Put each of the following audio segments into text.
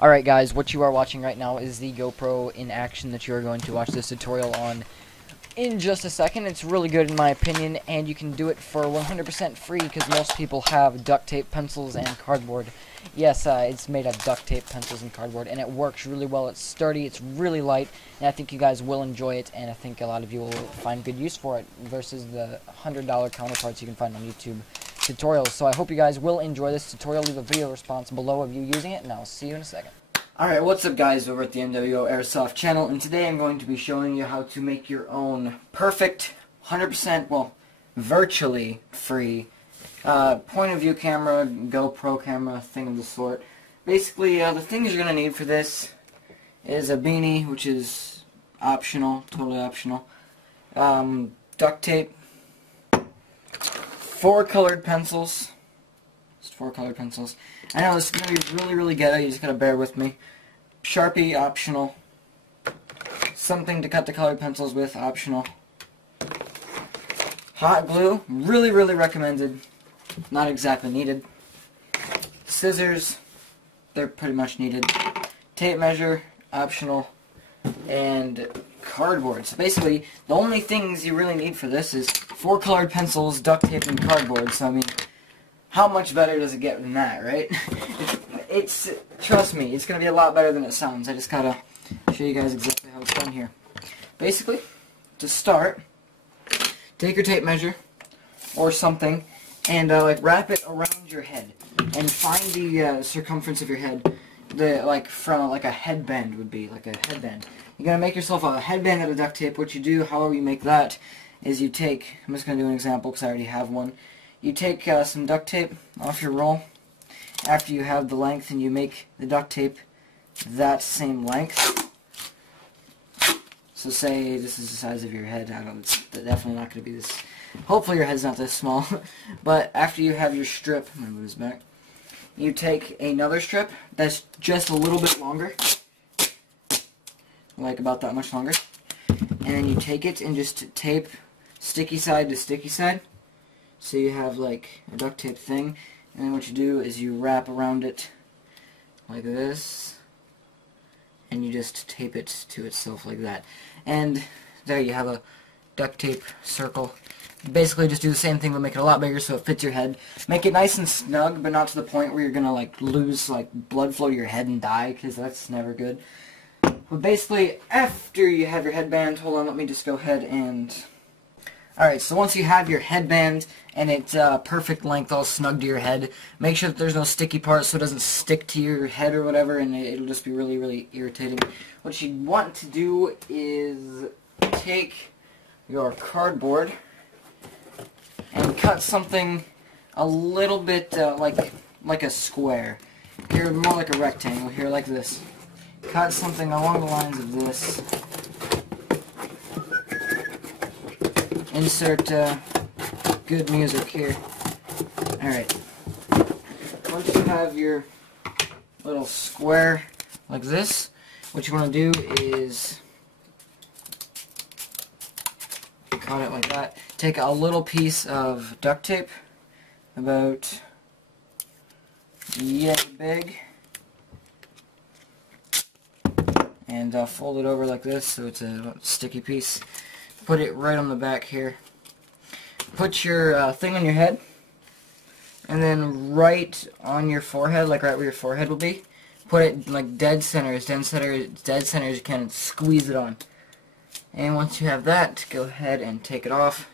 Alright guys, what you are watching right now is the GoPro in action that you are going to watch this tutorial on in just a second. It's really good in my opinion, and you can do it for 100% free because most people have duct tape, pencils, and cardboard. Yes, it's made of duct tape, pencils, and cardboard, and it works really well. It's sturdy, it's really light, and I think you guys will enjoy it, and I think a lot of you will find good use for it versus the $100 counterparts you can find on YouTube tutorials. So I hope you guys will enjoy this tutorial. Leave a video response below of you using it, and I'll see you in a second. Alright, what's up guys, over at the NWO AIRSOFT channel, and today I'm going to be showing you how to make your own perfect, 100%, well, virtually free point of view camera, GoPro camera, thing of the sort. Basically, the things you're going to need for this is a beanie, which is optional, totally optional, duct tape, 4 colored pencils. Just 4 colored pencils. I know this is going to be really ghetto, you just gotta bear with me. Sharpie, optional. Something to cut the colored pencils with, optional. Hot glue, really recommended. Not exactly needed. Scissors, they're pretty much needed. Tape measure, optional. And cardboard. So basically, the only things you really need for this is 4 colored pencils, duct tape, and cardboard. So I mean, how much better does it get than that, right? It's trust me, it's going to be a lot better than it sounds. I just gotta show you guys exactly how it's done here. Basically, to start, take your tape measure or something and like wrap it around your head and find the circumference of your head, from like a headband would be, like a headband. You're gonna make yourself a headband out of duct tape. What you do, however you make that, is you take, I'm just gonna do an example because I already have one. You take some duct tape off your roll after you have the length, and you make the duct tape that same length. So say this is the size of your head. I don't, it's definitely not going to be this. Hopefully your head's not this small. But after you have your strip, I'm going to move this back. You take another strip that's just a little bit longer, like about that much longer, and then you take it and just tape sticky side to sticky side. So you have like a duct tape thing, and then what you do is you wrap around it like this, and you just tape it to itself like that. And there you have a duct tape circle. Basically just do the same thing but make it a lot bigger so it fits your head. Make it nice and snug, but not to the point where you're gonna like lose like blood flow to your head and die, because that's never good. But basically, after you have your headband, hold on, let me just go ahead and... Alright, so once you have your headband and it's perfect length, all snug to your head, make sure that there's no sticky parts so it doesn't stick to your head or whatever, and it'll just be really irritating. What you want to do is take your cardboard and cut something a little bit like a square. Here, more like a rectangle, here like this. Cut something along the lines of this. Insert good music here. Alright. Once you have your little square like this, what you want to do is cut it like that. Take a little piece of duct tape, about yay big, and fold it over like this so it's a sticky piece. Put it right on the back here. Put your thing on your head, and then right on your forehead, like right where your forehead will be, put it like dead center as you can, and squeeze it on. And once you have that, go ahead and take it off,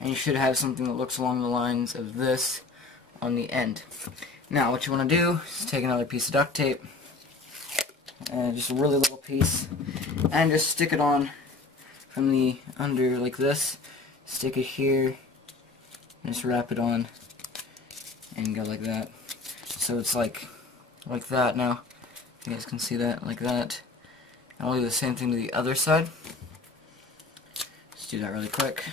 and you should have something that looks along the lines of this on the end. Now what you want to do is take another piece of duct tape, just a really little piece, and just stick it on from the under like this. Stick it here, and just wrap it on, and go like that. So it's like that now. You guys can see that, like that. And I'll do the same thing to the other side. Let's do that really quick.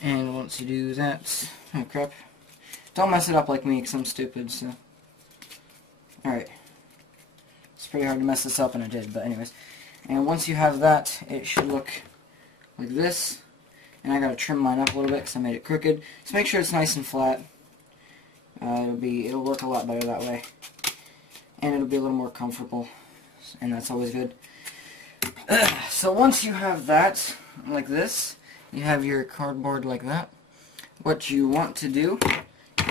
And once you do that, oh crap, don't mess it up like me because I'm stupid. So, alright. It's pretty hard to mess this up, and I did, but anyways. And once you have that, it should look like this. And I gotta trim mine up a little bit because I made it crooked. So make sure it's nice and flat. It'll work a lot better that way, and it'll be a little more comfortable, and that's always good. So once you have that like this, you have your cardboard like that. What you want to do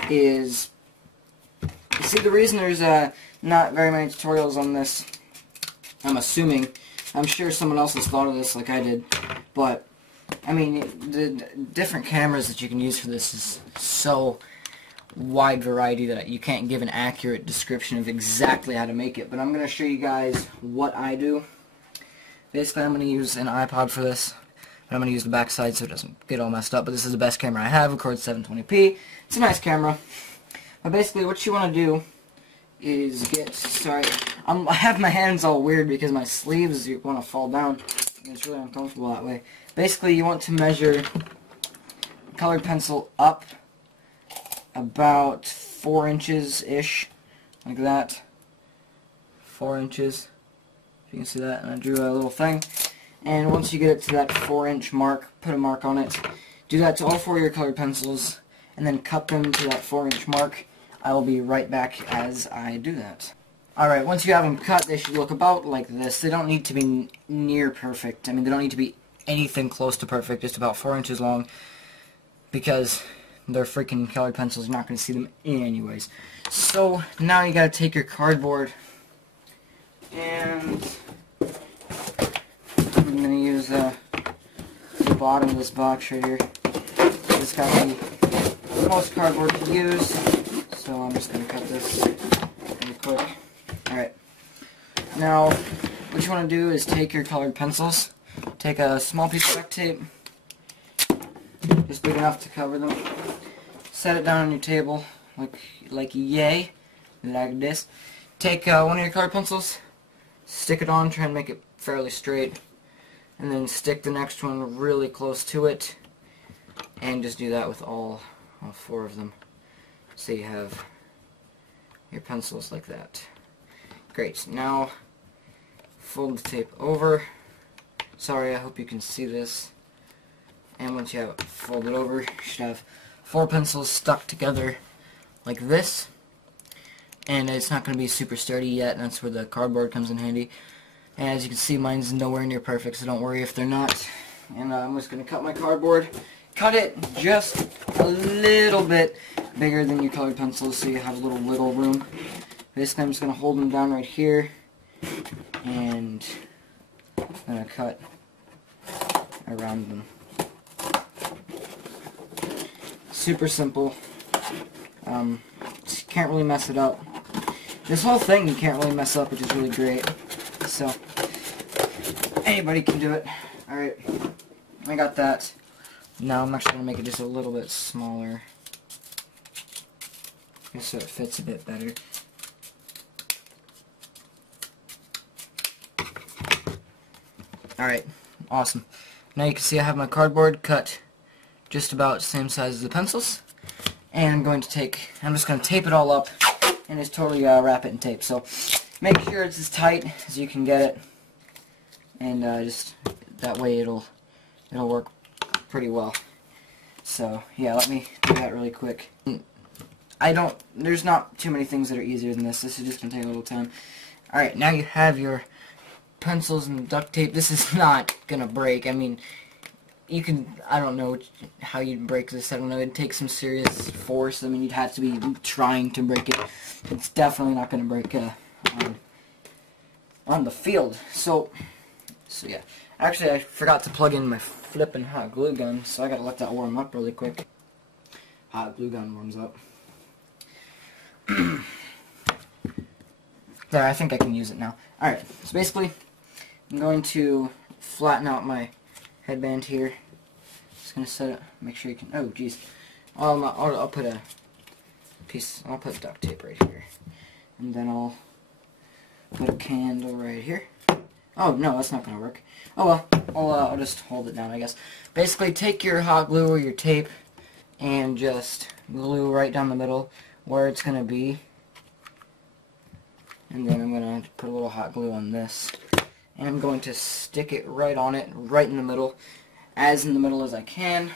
is, you see, the reason there's not very many tutorials on this, I'm sure someone else has thought of this like I did, but I mean, the different cameras that you can use for this is so wide variety that you can't give an accurate description of exactly how to make it, but I'm going to show you guys what I do. Basically, I'm going to use an iPod for this, but I'm going to use the back side so it doesn't get all messed up, but this is the best camera I have, records 720p. It's a nice camera. But basically, what you want to do is I have my hands all weird because my sleeves want to fall down, and it's really uncomfortable that way. Basically, you want to measure colored pencil up about 4 inches-ish, like that. 4 inches, if you can see that, and I drew a little thing. And once you get it to that 4-inch mark, put a mark on it. Do that to all 4 of your colored pencils, and then cut them to that 4-inch mark. I will be right back as I do that. Alright, once you have them cut, they should look about like this. They don't need to be near perfect. I mean, they don't need to be anything close to perfect, just about 4 inches long, because they're freaking colored pencils. You're not going to see them anyways. So, now you got to take your cardboard, and I'm going to use the bottom of this box right here. It's got the most cardboard to use, so I'm just going to cut this really quick. Alright, now what you want to do is take your colored pencils, take a small piece of duct tape, just big enough to cover them, set it down on your table, like yay, like this. Take one of your colored pencils, stick it on, try and make it fairly straight, and then stick the next one really close to it, and just do that with all 4 of them. So you have your pencils like that. Great, now fold the tape over. Sorry, I hope you can see this. And once you have it folded over, you should have 4 pencils stuck together like this. And it's not going to be super sturdy yet, and that's where the cardboard comes in handy. And as you can see, mine's nowhere near perfect, so don't worry if they're not. And I'm just going to cut my cardboard. Cut it just a little bit bigger than your colored pencils so you have a little wiggle room. Basically, I'm just going to hold them down right here, and I'm going to cut around them. Super simple. Can't really mess it up. This whole thing you can't really mess up, which is really great. So, anybody can do it. Alright, I got that. Now I'm actually going to make it just a little bit smaller, just so it fits a bit better. Alright, awesome. Now you can see I have my cardboard cut just about the same size as the pencils. And I'm just going to tape it all up and just totally wrap it in tape. So make sure it's as tight as you can get it. And just that way it'll work pretty well. So yeah, let me do that really quick. There's not too many things that are easier than this. This is just going to take a little time. Alright, now you have your pencils and duct tape. This is not going to break. I mean, you can, I don't know how you'd break this. I don't know. It'd take some serious force. I mean, you'd have to be trying to break it. It's definitely not going to break on the field. So yeah. Actually, I forgot to plug in my flippin' hot glue gun, so I gotta let that warm up really quick. Hot glue gun warms up. There, I think I can use it now. Alright, so basically, I'm going to flatten out my headband here. Just gonna set it, make sure you can, oh jeez. I'll put a piece, I'll put duct tape right here. And then I'll put a candle right here. Oh, no, that's not gonna work. Oh well, I'll just hold it down, I guess. Basically, take your hot glue or your tape and just glue right down the middle where it's gonna be. And then I'm gonna put a little hot glue on this. And I'm going to stick it right on it, right in the middle, as in the middle as I can.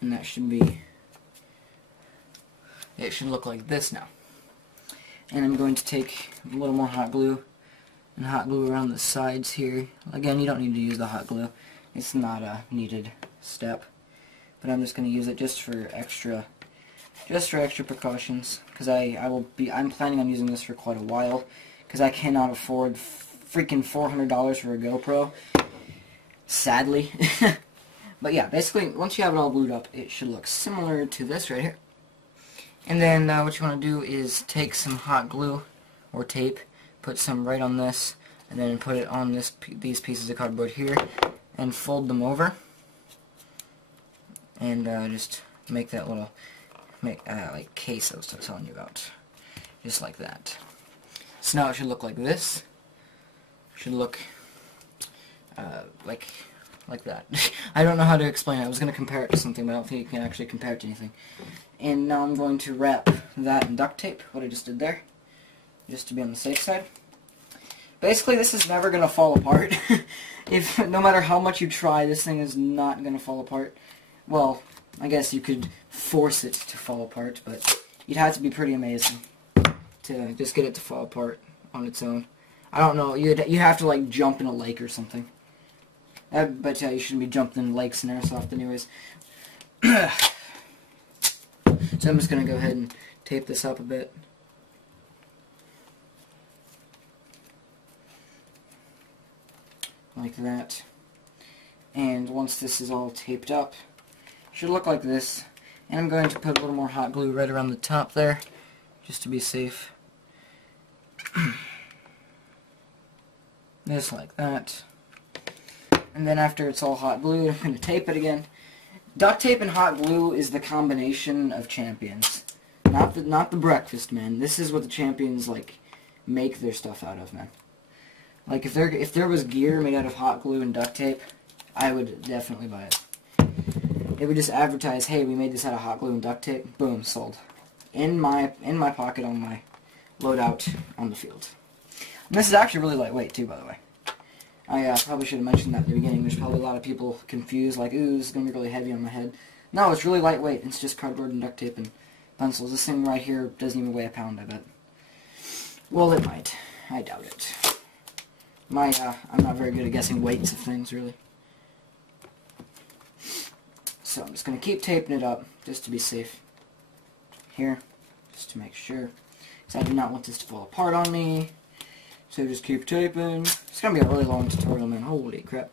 And that should be it should look like this now. And I'm going to take a little more hot glue and hot glue around the sides here. Again, you don't need to use the hot glue. It's not a needed step. But I'm just going to use it just for extra precautions, because I'm planning on using this for quite a while, because I cannot afford freaking $400 for a GoPro, sadly. But yeah, basically, once you have it all glued up, it should look similar to this right here. And then what you want to do is take some hot glue or tape, put some right on this, and then put it on these pieces of cardboard here, and fold them over, and just make that little like case I was telling you about, just like that. So now it should look like this. It should look like that. I don't know how to explain it. I was going to compare it to something, but I don't think you can actually compare it to anything. And now I'm going to wrap that in duct tape, what I just did there, just to be on the safe side. Basically, this is never going to fall apart. No matter how much you try, this thing is not going to fall apart. Well, I guess you could force it to fall apart, but you'd have to be pretty amazing to just get it to fall apart on its own. I don't know, you'd have to like jump in a lake or something. But you shouldn't be jumping in lakes in AIRSOFT anyways. So I'm just going to go ahead and tape this up a bit. Like that. And once this is all taped up, it should look like this. And I'm going to put a little more hot glue right around the top there, just to be safe. Just like that. And then after it's all hot glued, I'm going to tape it again. Duct tape and hot glue is the combination of champions. Not the breakfast, man. This is what the champions, like, make their stuff out of, man. Like, if there was gear made out of hot glue and duct tape, I would definitely buy it. It would just advertise, hey, we made this out of hot glue and duct tape. Boom, sold. In my pocket on my loadout on the field. And this is actually really lightweight, too, by the way. I probably should have mentioned that at the beginning. There's probably a lot of people confused, like, ooh, this is going to be really heavy on my head. No, it's really lightweight. It's just cardboard and duct tape and pencils. This thing right here doesn't even weigh a pound, I bet. Well, it might. I doubt it. I'm not very good at guessing weights of things, really. So I'm just going to keep taping it up, just to be safe. Here, just to make sure. Because I do not want this to fall apart on me. So just keep taping. It's going to be a really long tutorial, man. Holy crap.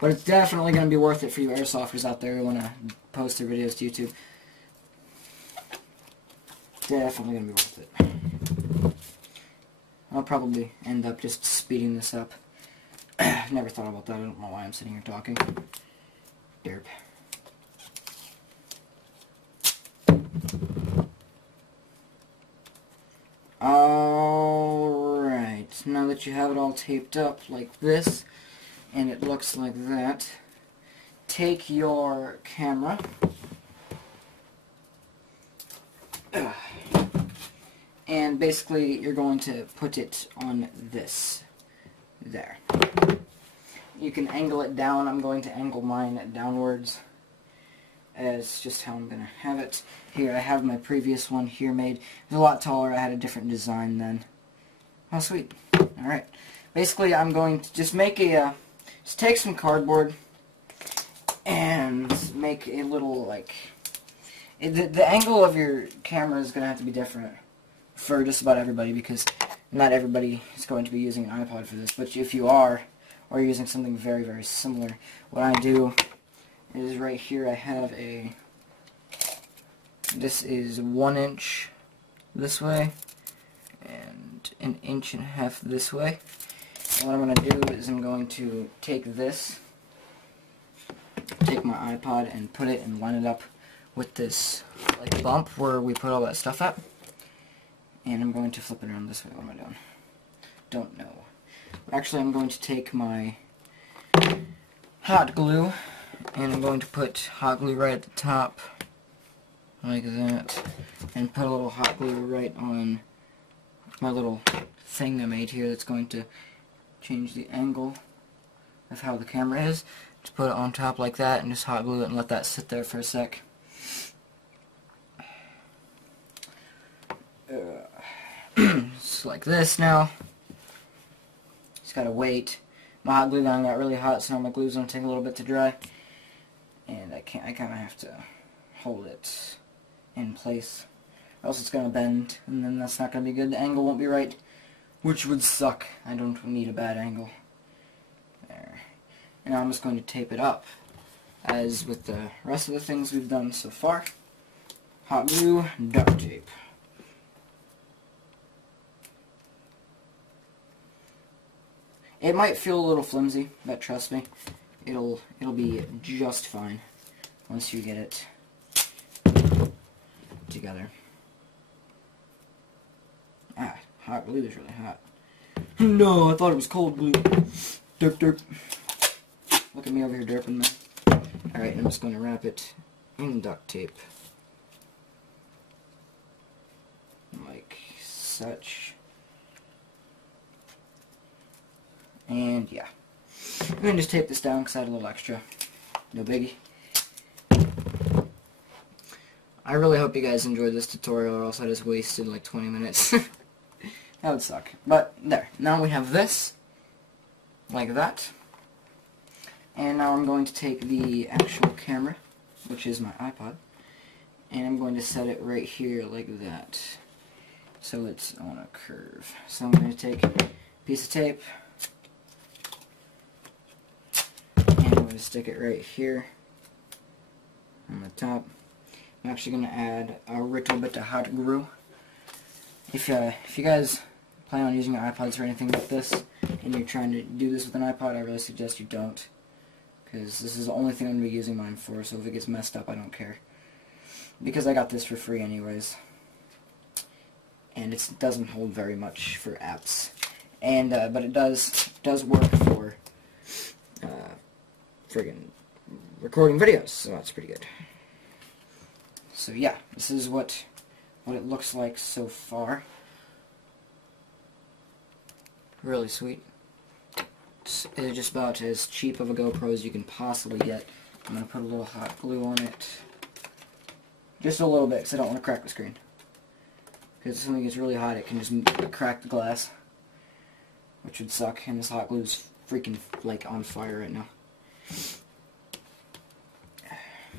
But it's definitely going to be worth it for you airsofters out there who want to post their videos to YouTube. Definitely going to be worth it. I'll probably end up just speeding this up. Never thought about that. I don't know why I'm sitting here talking. Derp. Alright, now that you have it all taped up like this, and it looks like that, take your camera, and basically you're going to put it on this, there. You can angle it down. I'm going to angle mine downwards, as just how I'm going to have it. Here, I have my previous one here made. It was a lot taller. I had a different design then. Oh, sweet. Alright. Basically, I'm going to just make a, just take some cardboard and make a little, like, the angle of your camera is going to have to be different for just about everybody, because not everybody is going to be using an iPod for this. But if you are, or you're using something very, very similar, what I do is right here I have a, this is 1 inch this way, and 1.5 inches this way. And what I'm going to do is I'm going to take this, take my iPod and put it and line it up with this like bump where we put all that stuff at. And I'm going to flip it around this way. What am I doing? Don't know. Actually, I'm going to take my hot glue, and I'm going to put hot glue right at the top, like that, and put a little hot glue right on my little thing I made here that's going to change the angle of how the camera is. Just put it on top like that, and just hot glue it and let that sit there for a sec. looks like this now. Just gotta wait. My hot glue gun got really hot, so now my glue's gonna take a little bit to dry. And I kinda have to hold it in place, or else it's gonna bend, and then that's not gonna be good. The angle won't be right, which would suck. I don't need a bad angle. There. And now I'm just going to tape it up, as with the rest of the things we've done so far. Hot glue, duct tape. It might feel a little flimsy, but trust me, it'll be just fine once you get it together. Ah, hot glue is really hot. No, I thought it was cold glue. Derp derp. Look at me over here derping, man. Alright, I'm just going to wrap it in duct tape. Like such. And yeah. I'm going to just tape this down because I had a little extra. No biggie. I really hope you guys enjoyed this tutorial, or else I just wasted like 20 minutes. That would suck. But there. Now we have this. Like that. And now I'm going to take the actual camera, which is my iPod, and I'm going to set it right here like that. So it's on a curve. So I'm going to take a piece of tape, and I'm going to stick it right here on the top. I'm actually going to add a little bit of hot glue. If you guys plan on using your iPods for anything like this, and you're trying to do this with an iPod, I really suggest you don't. Because this is the only thing I'm going to be using mine for, so if it gets messed up, I don't care. Because I got this for free anyways. And it doesn't hold very much for apps. And but it does work for friggin' recording videos, so that's pretty good. So yeah, this is what it looks like so far. Really sweet. It's just about as cheap of a GoPro as you can possibly get. I'm going to put a little hot glue on it. Just a little bit, because I don't want to crack the screen. Because if something gets really hot, it can just crack the glass. Which would suck, and this hot glue is freaking, like, on fire right now.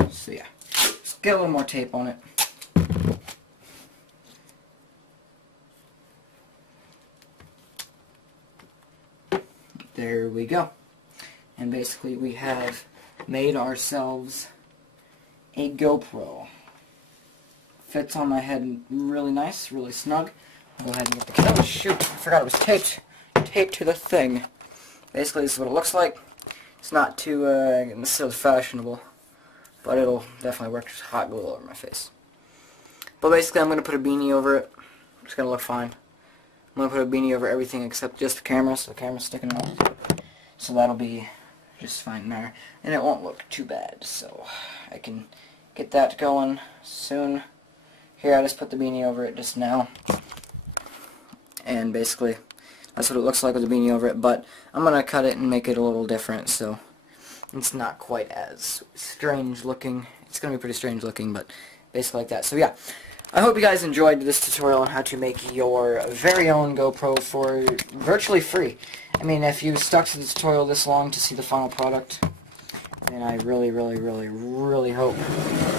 So yeah, let's get a little more tape on it. There we go. And basically we have made ourselves a GoPro. Fits on my head really nice, really snug. I'll go ahead and get the camera. Oh shoot, I forgot it was taped. Taped to the thing. Basically this is what it looks like. It's not too necessarily fashionable, but it'll definitely work. Just hot glue all over my face. But basically I'm going to put a beanie over it. It's going to look fine. I'm going to put a beanie over everything except just the camera, so the camera's sticking out. So that'll be just fine there. And it won't look too bad, so I can get that going soon. Here, I just put the beanie over it just now. And basically, that's what it looks like with the beanie over it, but I'm going to cut it and make it a little different, so it's not quite as strange looking. It's going to be pretty strange looking, but basically like that. So yeah. I hope you guys enjoyed this tutorial on how to make your very own GoPro for virtually free. I mean, if you stuck to the tutorial this long to see the final product, then I really, really, really, really hope.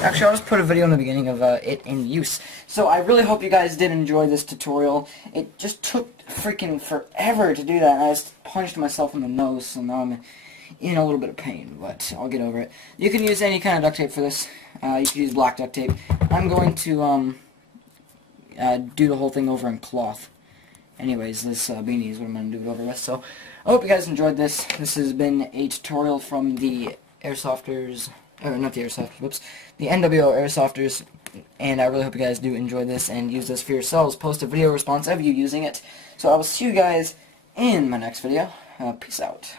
Actually, I'll just put a video in the beginning of it in use. So I really hope you guys did enjoy this tutorial. It just took freaking forever to do that, and I just punched myself in the nose, so now I'm in a little bit of pain, but I'll get over it. You can use any kind of duct tape for this. You can use black duct tape. I'm going to do the whole thing over in cloth. Anyways, this beanie is what I'm going to do it over with. So I hope you guys enjoyed this. This has been a tutorial from the Airsofters, or not the Airsoft, whoops, the NWO Airsofters, and I really hope you guys do enjoy this and use this for yourselves. Post a video response of you using it. So I will see you guys in my next video. Peace out.